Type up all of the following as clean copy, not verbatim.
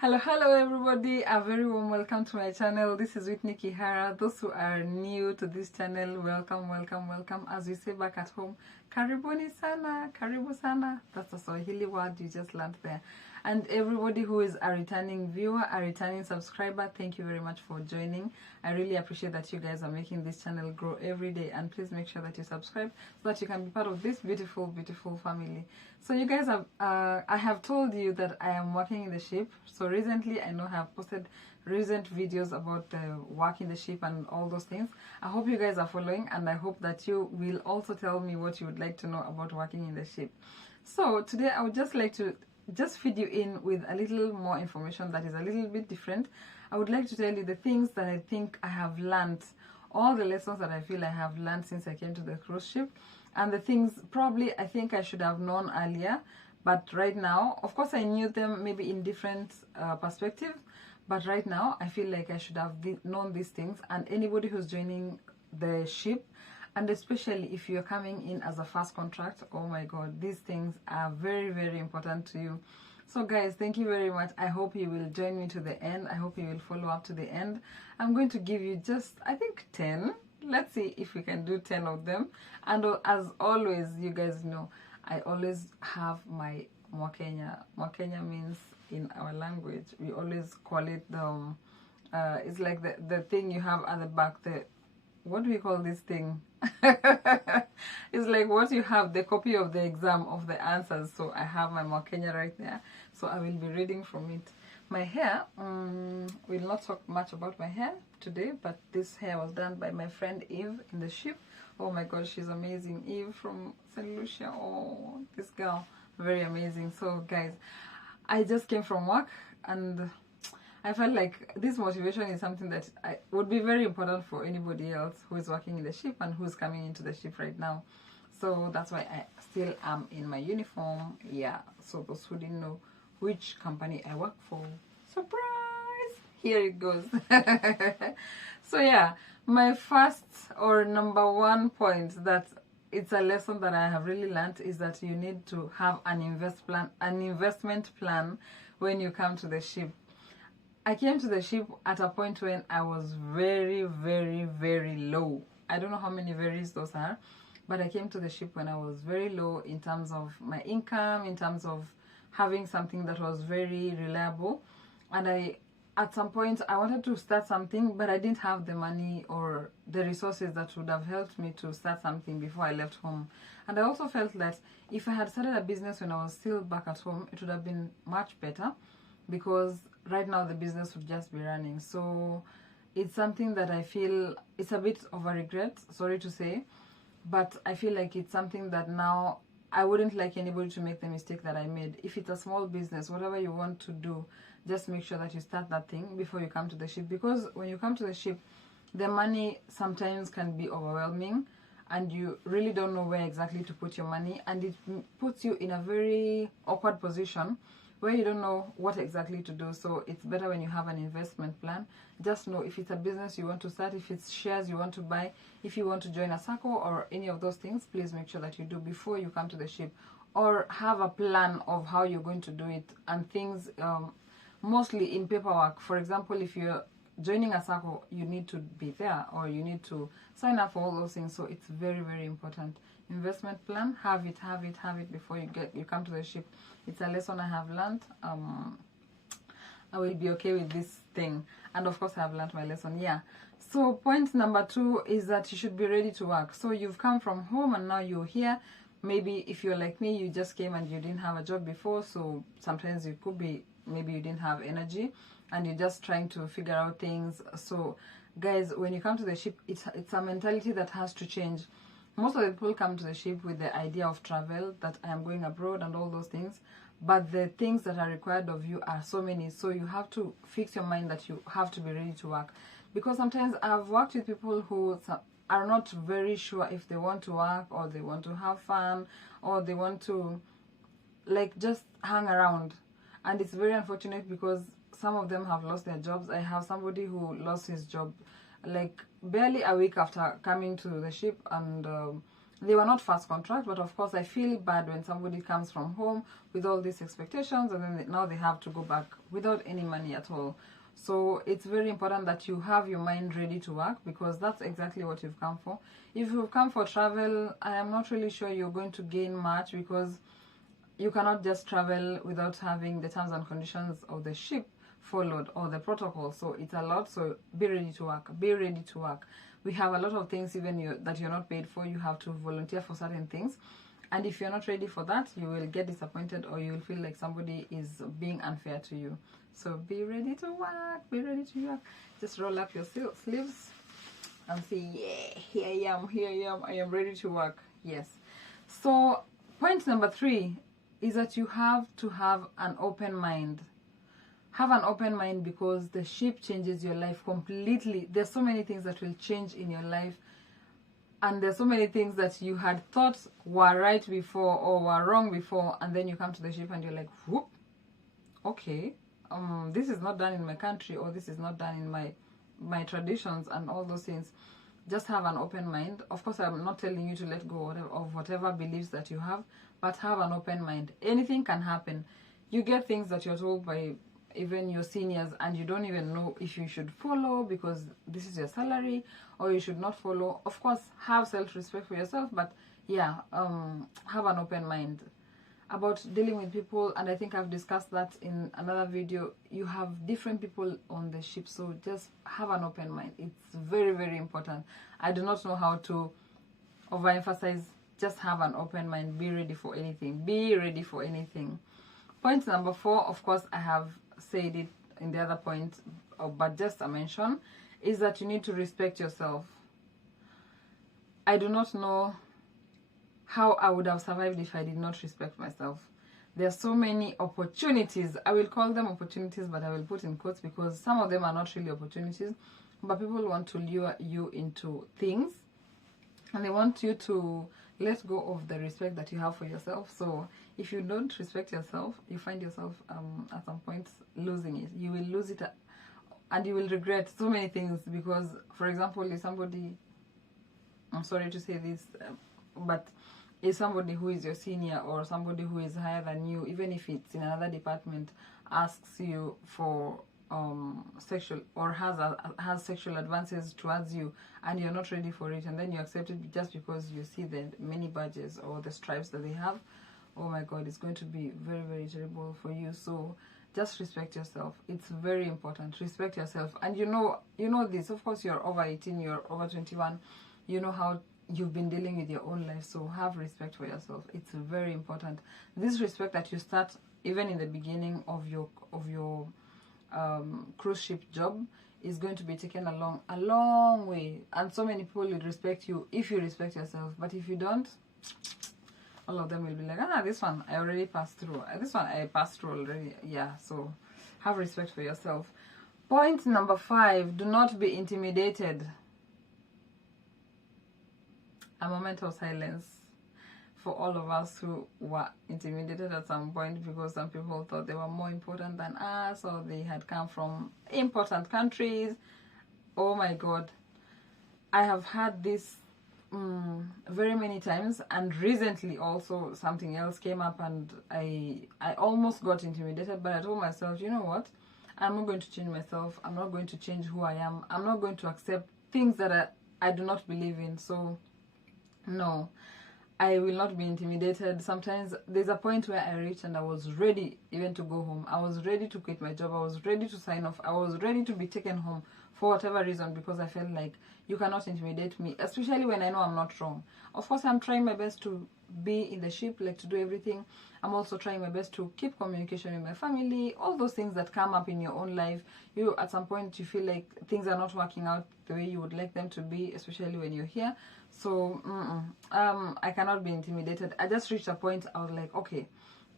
Hello everybody, a very warm welcome to my channel. This is Whitney Kihara. Those who are new to this channel, welcome. As we say back at home, karibuni sana, karibu sana. That's the Swahili word you just learned there. And everybody who is a returning viewer, a returning subscriber, thank you very much for joining. I really appreciate that you guys are making this channel grow every day, and please make sure that you subscribe so that you can be part of this beautiful family. So you guys have I have told you that I am working in the ship. So recently I know I have posted recent videos about work in the ship and all those things. I hope you guys are following, and I hope that you will also tell me what you would like to know about working in the ship. So today I would just like to feed you in with a little more information that is a little bit different. I would like to tell you the things that I think I have learned, all the lessons that I feel I have learned since I came to the cruise ship, and the things probably I think I should have known earlier, but right now, of course I knew them maybe in different perspectives, but right now I feel like I should have known these things. And anybody who's joining the ship, and especially if you're coming in as a first contract, oh my god, these things are very important to you. So guys, thank you very much. I hope you will join me to the end. I hope you will follow up to the end. I'm going to give you just, I think, 10. Let's see if we can do 10 of them. And as always, you guys know, I always have my Mwakenya. Mwakenya means, in our language, we always call it the, it's like the thing you have at the back, what do we call this thing? It's like what you have, the copy of the exam of the answers. So I have my Mwakenya right there. So I will be reading from it. My hair, we'll not talk much about my hair today, but this hair was done by my friend Eve in the ship. Oh my god, she's amazing. Eve from St. Lucia. Oh, this girl, very amazing. So guys, I just came from work, and I felt like this motivation is something that would be very important for anybody else who is working in the ship and who's coming into the ship right now. So that's why I still am in my uniform. Yeah, so those who didn't know which company I work for, surprise, here it goes. So yeah, my first or number one point that it's a lesson that I have really learned is that you need to have an investment plan when you come to the ship. I came to the ship at a point when I was very low. I don't know how many varies those are, but I came to the ship when I was very low in terms of my income, in terms of having something that was very reliable. And at some point I wanted to start something, but I didn't have the money or the resources that would have helped me to start something before I left home. And I also felt that if I had started a business when I was still back at home, it would have been much better, because right now the business would just be running. So it's something that I feel it's a bit of a regret, sorry to say, but I feel like it's something that now I wouldn't like anybody to make the mistake that I made. If it's a small business, whatever you want to do, just make sure that you start that thing before you come to the ship, because when you come to the ship, the money sometimes can be overwhelming and you really don't know where exactly to put your money, and it puts you in a very awkward position where you don't know what exactly to do. So it's better when you have an investment plan. Just know if it's a business you want to start, if it's shares you want to buy, if you want to join a circle or any of those things, please make sure that you do before you come to the ship, or have a plan of how you're going to do it, and things mostly in paperwork. For example, if you're joining a circle, you need to be there, or you need to sign up for all those things. So it's very important. Investment plan, have it before you come to the ship. It's a lesson I have learned. I will be okay with this thing, and of course I have learned my lesson. Yeah, so point number 2 is that you should be ready to work. So you've come from home and now you're here. Maybe if you're like me, you just came and you didn't have a job before, so sometimes it could be maybe you didn't have energy and you're just trying to figure out things. So guys, when you come to the ship, it's a mentality that has to change. Most of the people come to the ship with the idea of travel, that I am going abroad and all those things, but the things that are required of you are so many. So you have to fix your mind that you have to be ready to work, because sometimes I've worked with people who are not very sure if they want to work, or they want to have fun, or they want to like just hang around. And it's very unfortunate because some of them have lost their jobs. I have somebody who lost his job like barely a week after coming to the ship, and They were not fast contracts, but of course I feel bad when somebody comes from home with all these expectations and then now they have to go back without any money at all. So it's very important that you have your mind ready to work, because that's exactly what you've come for. If you've come for travel, I am not really sure you're going to gain much, because you cannot just travel without having the terms and conditions of the ship followed, or the protocol. So it's a lot. So be ready to work. Be ready to work. We have a lot of things even that you're not paid for. You have to volunteer for certain things. And if you're not ready for that, you will get disappointed, or you will feel like somebody is being unfair to you. So be ready to work. Be ready to work. Just roll up your sleeves and say, yeah, here I am, here I am. I am ready to work. Yes. So point number 3 is that you have to have an open mind. Have an open mind, because the ship changes your life completely. There's so many things that will change in your life, and there's so many things that you had thought were right before or were wrong before, and then you come to the ship and you're like, whoop, okay, this is not done in my country, or this is not done in my traditions and all those things. Just have an open mind. Of course, I'm not telling you to let go of whatever beliefs that you have, but have an open mind. Anything can happen. You get things that you're told by even your seniors, and you don't even know if you should follow because this is your salary, or you should not follow. Of course, have self-respect for yourself, but yeah, have an open mind about dealing with people. And I think I've discussed that in another video. You have different people on the ship, so just have an open mind. It's very, very important. I do not know how to overemphasize. Just have an open mind. Be ready for anything. Be ready for anything. Point number 4, of course, I have said it in the other point, but just a mention, is that you need to respect yourself. I do not know how I would have survived if I did not respect myself. There are so many opportunities. I will call them opportunities, but I will put in quotes, because some of them are not really opportunities, but people want to lure you into things, and they want you to let go of the respect that you have for yourself. So if you don't respect yourself, you find yourself at some point losing it. You will lose it, and you will regret so many things. Because, for example, if somebody, I'm sorry to say this, but if somebody who is your senior, or somebody who is higher than you, even if it's in another department, asks you for sexual, or has sexual advances towards you, and you're not ready for it, and then you accept it just because you see the many badges or the stripes that they have, oh my god, it's going to be very, very terrible for you. So just respect yourself. It's very important. Respect yourself. And you know this. Of course, you're over 18, you're over 21, you know how you've been dealing with your own life. So have respect for yourself. It's very important. This respect that you start even in the beginning of your cruise ship job is going to be taken along a long way, and so many people will respect you if you respect yourself. But if you don't, all of them will be like, this one I already passed through, this one I passed through already. Yeah, so have respect for yourself. Point number 5, do not be intimidated. A moment of silence for all of us who were intimidated at some point, because some people thought they were more important than us, or they had come from important countries. Oh my god, I have had this very many times, and recently also something else came up, and I almost got intimidated. But I told myself, you know what, I'm not going to change myself. I'm not going to change who I am. I'm not going to accept things that I do not believe in. So no, I will not be intimidated. Sometimes there's a point where I reached and I was ready even to go home. I was ready to quit my job. I was ready to sign off. I was ready to be taken home for whatever reason, because I felt like you cannot intimidate me, especially when I know I'm not wrong. Of course, I'm trying my best to be in the ship, like to do everything. I'm also trying my best to keep communication with my family, all those things that come up in your own life. You, at some point, you feel like things are not working out the way you would like them to be, especially when you're here. So I cannot be intimidated. I just reached a point, I was like, okay,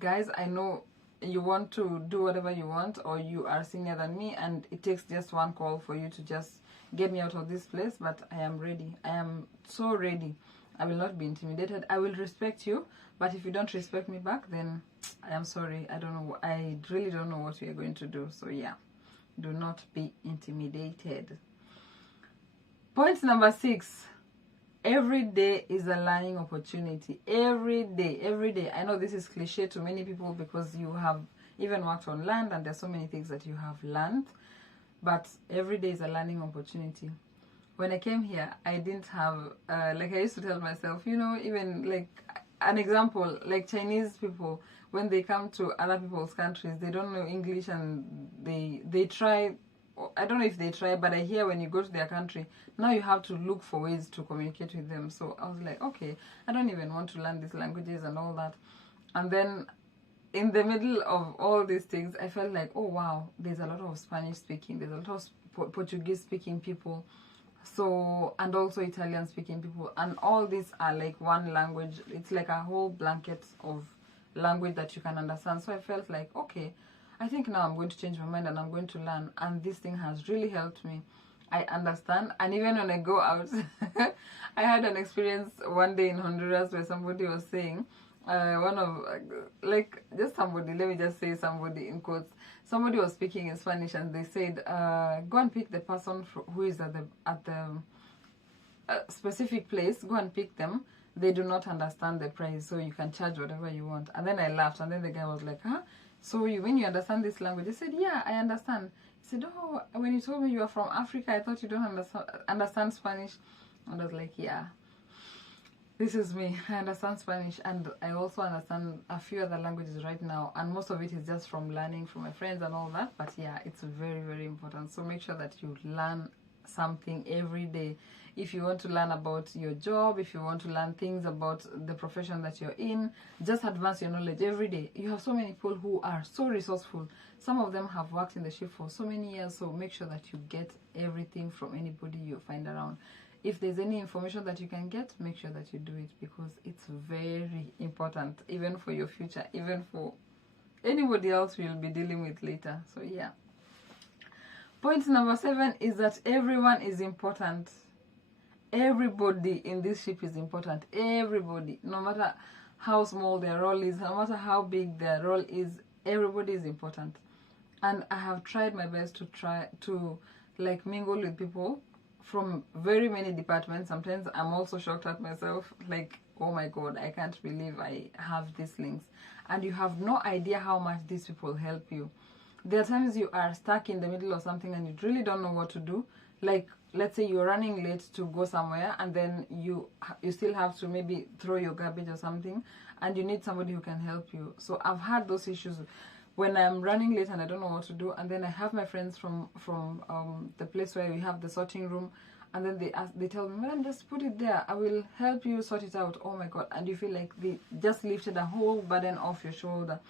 guys, I know you want to do whatever you want, or you are senior than me, and it takes just one call for you to just get me out of this place, but I am ready. I am so ready. I will not be intimidated. I will respect you, but if you don't respect me back, then I am sorry. I don't know. I really don't know what we are going to do. So yeah, do not be intimidated. Point number 6, every day is a learning opportunity. Every day. I know this is cliche to many people because you have even worked on land and there's so many things that you have learned, but every day is a learning opportunity. When I came here, I didn't have like, I used to tell myself, you know, even like an example, like Chinese people, when they come to other people's countries, they don't know English and they try. I don't know if they try, but I hear when you go to their country, now you have to look for ways to communicate with them. So I was like, okay, I don't even want to learn these languages and all that. And then in the middle of all these things, I felt like, oh wow, there's a lot of Spanish speaking, there's a lot of Portuguese speaking people, so, and also Italian speaking people, and all these are like one language. It's like a whole blanket of language that you can understand. So I felt like, okay, I think now I'm going to change my mind and I'm going to learn, and this thing has really helped me. I understand, and even when I go out, I had an experience one day in Honduras where somebody was saying, like, just somebody, let me just say somebody in quotes, somebody was speaking in Spanish and they said, go and pick the person who is at the specific place, go and pick them. They do not understand the price, so you can charge whatever you want. And then I laughed, and then the guy was like, huh? So when you understand this language? I said, yeah, I understand. He said, oh, when you told me you are from Africa, I thought you don't understand Spanish. And I was like, yeah, this is me. I understand Spanish, and I also understand a few other languages right now, and most of it is just from learning from my friends and all that. But yeah, it's very, very important. So make sure that you learn something every day. If you want to learn about your job, if you want to learn things about the profession that you're in, just advance your knowledge every day. You have so many people who are so resourceful. Some of them have worked in the ship for so many years, so make sure that you get everything from anybody you find around. If there's any information that you can get, make sure that you do it, because it's very important, even for your future, even for anybody else you'll be dealing with later. So yeah. Point number 7 is that everyone is important. Everybody in this ship is important. Everybody, no matter how small their role is, no matter how big their role is, everybody is important. And I have tried my best to like mingle with people from very many departments. Sometimes I'm also shocked at myself, like, oh my god, I can't believe I have these links. And you have no idea how much these people help you. There are times you are stuck in the middle of something and you really don't know what to do. Like, let's say you're running late to go somewhere, and then you still have to maybe throw your garbage or something, and you need somebody who can help you. So I've had those issues when I'm running late and I don't know what to do, and then I have my friends from the place where we have the sorting room, and then they tell me, madam, just put it there, I will help you sort it out. Oh my god. And you feel like they just lifted a whole burden off your shoulder.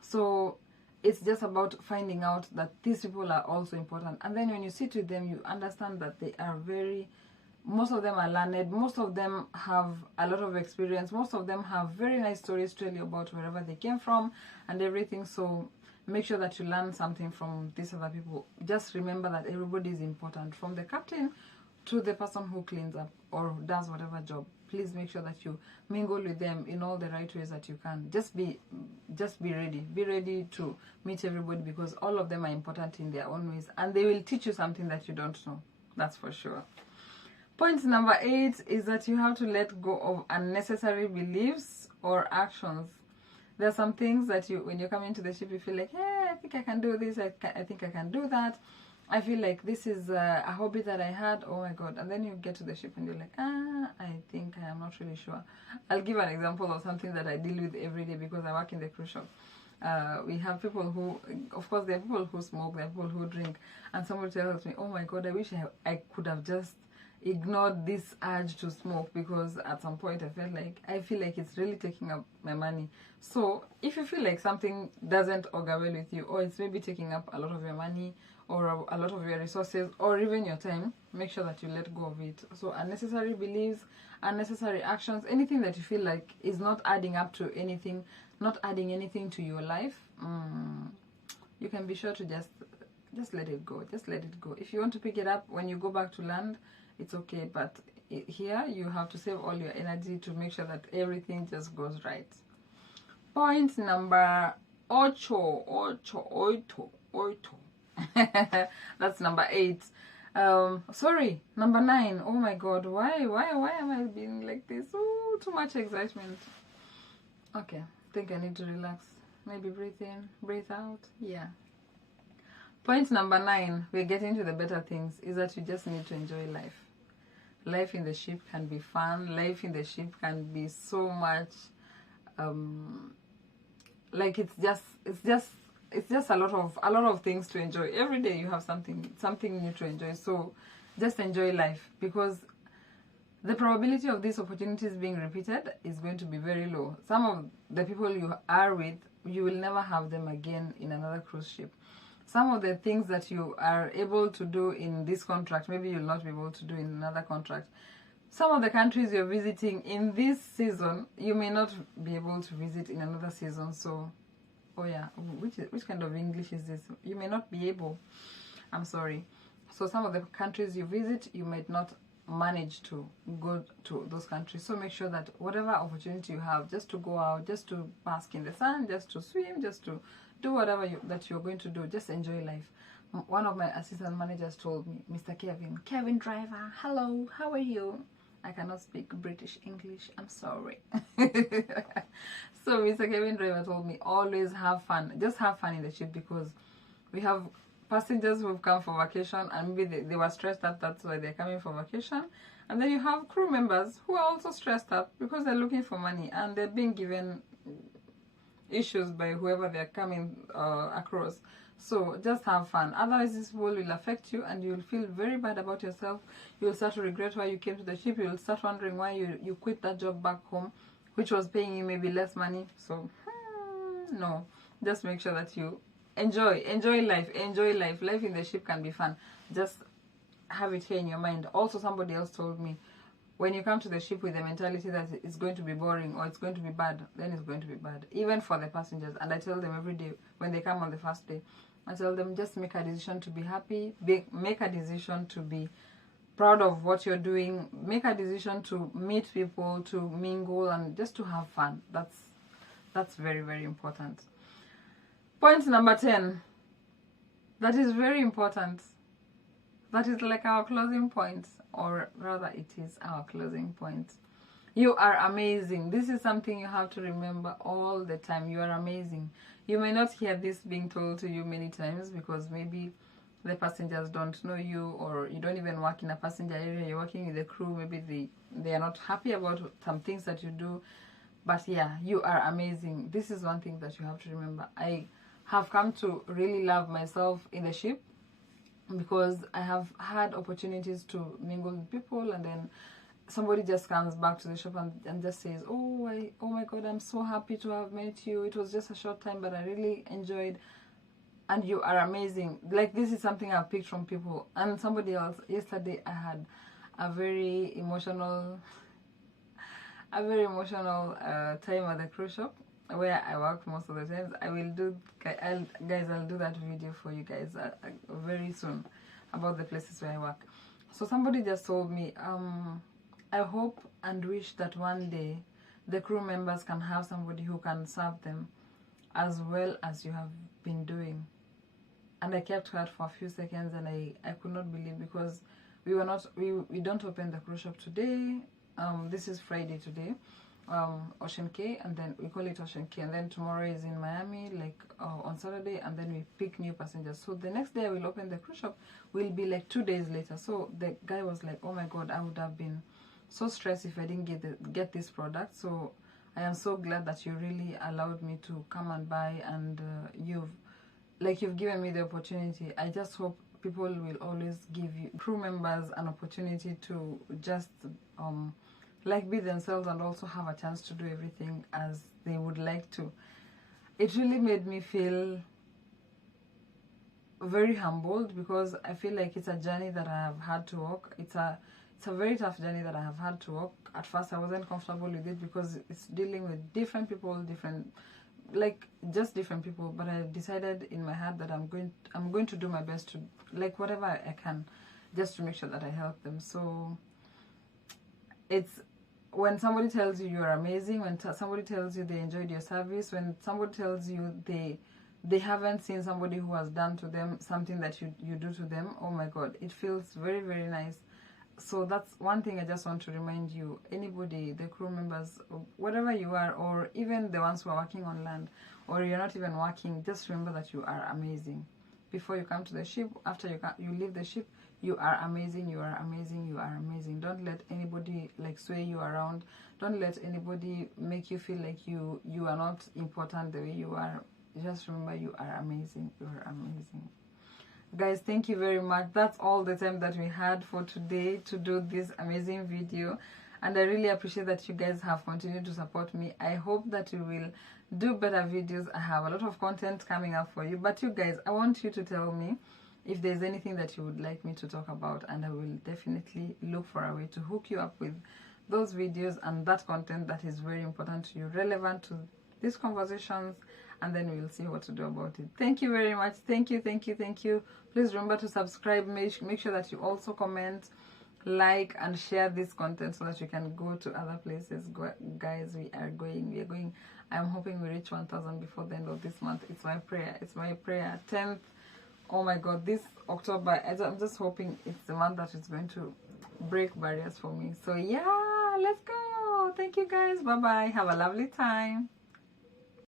So it's just about finding out that these people are also important. And then when you sit with them, you understand that they are most of them are learned, most of them have a lot of experience, most of them have very nice stories to tell you about wherever they came from and everything. So make sure that you learn something from these other people. Just remember that everybody is important, from the captain to the person who cleans up or does whatever job. Please make sure that you mingle with them in all the right ways that you can. Just be ready. Be ready to meet everybody, because all of them are important in their own ways, and they will teach you something that you don't know. That's for sure. Point number 8 is that you have to let go of unnecessary beliefs or actions. There are some things that when you come into the ship, you feel like, hey, I think I can do this, I think I can do that. I feel like this is a hobby that I had, oh my god. And then you get to the ship and you're like, I think I am not really sure. I'll give an example of something that I deal with every day because I work in the cruise shop. We have people who, of course, there are people who smoke, there are people who drink, and somebody tells me, oh my god, I wish I could have just ignored this urge to smoke, because at some point I feel like it's really taking up my money. So if you feel like something doesn't augur well with you, or it's maybe taking up a lot of your money or a lot of your resources or even your time, make sure that you let go of it. So unnecessary beliefs, unnecessary actions, anything that you feel like is not adding up to anything, not adding anything to your life, you can be sure to just let it go. Just let it go. If you want to pick it up when you go back to land, it's okay, but here you have to save all your energy to make sure that everything just goes right. Point number 8. That's number 8. Sorry, number 9. Oh my god, why am I being like this? Ooh, too much excitement. Okay, think I need to relax. Maybe breathe in, breathe out. Yeah. Point number 9, we're getting to the better things, is that you just need to enjoy life. Life in the ship can be fun. Life in the ship can be so much like it's just a lot of things to enjoy. Every day you have something new to enjoy. So just enjoy life, because the probability of these opportunities being repeated is going to be very low. Some of the people you are with, you will never have them again in another cruise ship. Some of the things that you are able to do in this contract, maybe you'll not be able to do in another contract. Some of the countries you're visiting in this season, you may not be able to visit in another season. So, oh yeah, which kind of English is this? You may not be able. I'm sorry. So some of the countries you visit, you might not manage to go to those countries. So make sure that whatever opportunity you have, just to go out, just to bask in the sun, just to swim, just to do whatever that you're going to do, just enjoy life. One of my assistant managers told me, Mr. Kevin Driver, hello, how are you? I cannot speak British English, I'm sorry. So Mr. Kevin Driver told me, always have fun. Just have fun in the ship, because we have passengers who have come for vacation and maybe they were stressed out, that's why they're coming for vacation. And then you have crew members who are also stressed out because they're looking for money and they're being given issues by whoever they're coming across. So just have fun, otherwise this will affect you and you'll feel very bad about yourself. You'll start to regret why you came to the ship. You'll start wondering why you quit that job back home, which was paying you maybe less money. So no, just make sure that you enjoy life. Life in the ship can be fun. Just have it here in your mind. Also, somebody else told me, when you come to the ship with the mentality that it's going to be boring or it's going to be bad, then it's going to be bad, even for the passengers. And I tell them every day when they come on the first day, I tell them, just make a decision to be happy, make a decision to be proud of what you're doing, make a decision to meet people, to mingle, and just to have fun. That's very, very important. Point number 10, that is very important. That is like our closing point, or rather it is our closing point. You are amazing. This is something you have to remember all the time. You are amazing. You may not hear this being told to you many times because maybe the passengers don't know you, or you don't even work in a passenger area, you're working with the crew. Maybe they are not happy about some things that you do. But yeah, you are amazing. This is one thing that you have to remember. I have come to really love myself in the ship, because I have had opportunities to mingle with people, and then somebody just comes back to the shop and just says, oh my god, I'm so happy to have met you. It was just a short time, but I really enjoyed, and you are amazing. Like, this is something I've picked from people. And somebody else, yesterday I had a very emotional time at the cruise shop where I work most of the times. I'll do that video for you guys very soon about the places where I work. So somebody just told me, I hope and wish that one day the crew members can have somebody who can serve them as well as you have been doing. And I kept quiet for a few seconds, and I could not believe, because we don't open the cruise shop today. This is Friday today, Ocean K, and then we call it Ocean K, and then tomorrow is in Miami, like on Saturday, and then we pick new passengers. So the next day I will open the cruise shop will be like 2 days later. So the guy was like, oh my god, I would have been so stressed if I didn't get this product. So I am so glad that you really allowed me to come and buy, and you've given me the opportunity. I just hope people will always give you, crew members, an opportunity to just be themselves and also have a chance to do everything as they would like to. It really made me feel very humbled, because I feel like it's a journey that I have had to walk. It's a very tough journey that I have had to walk. At first I wasn't comfortable with it because it's dealing with different people, different people, but I decided in my heart that I'm going to do my best to, whatever I can, just to make sure that I help them. So it's, when somebody tells you you're amazing, when somebody tells you they enjoyed your service, when somebody tells you they they haven't seen somebody who has done to them something that you do to them. Oh my God, it feels very, very nice. So that's one thing I just want to remind you, anybody, the crew members, whatever you are, or even the ones who are working on land, or you're not even working, just remember that you are amazing. Before you come to the ship, after you leave the ship, you are amazing, you are amazing, you are amazing. Don't let anybody like sway you around. Don't let anybody make you feel like you are not important the way you are. Just remember you are amazing, you are amazing. Guys, thank you very much. That's all the time that we had for today to do this amazing video, and I really appreciate that you guys have continued to support me. I hope that we will do better videos. I have a lot of content coming up for you, but you guys, I want you to tell me if there's anything that you would like me to talk about, and I will definitely look for a way to hook you up with those videos and that content that is very important to you, relevant to these conversations, and then we'll see what to do about it. Thank you very much. Thank you, thank you, thank you. Please remember to subscribe. Make sure that you also comment, like, and share this content so that you can go to other places. Guys, we are going. I'm hoping we reach 1,000 before the end of this month. It's my prayer. It's my prayer. 10th. Oh my God, this October, I'm just hoping it's the month that is going to break barriers for me. So yeah, let's go. Thank you guys. Bye bye. Have a lovely time.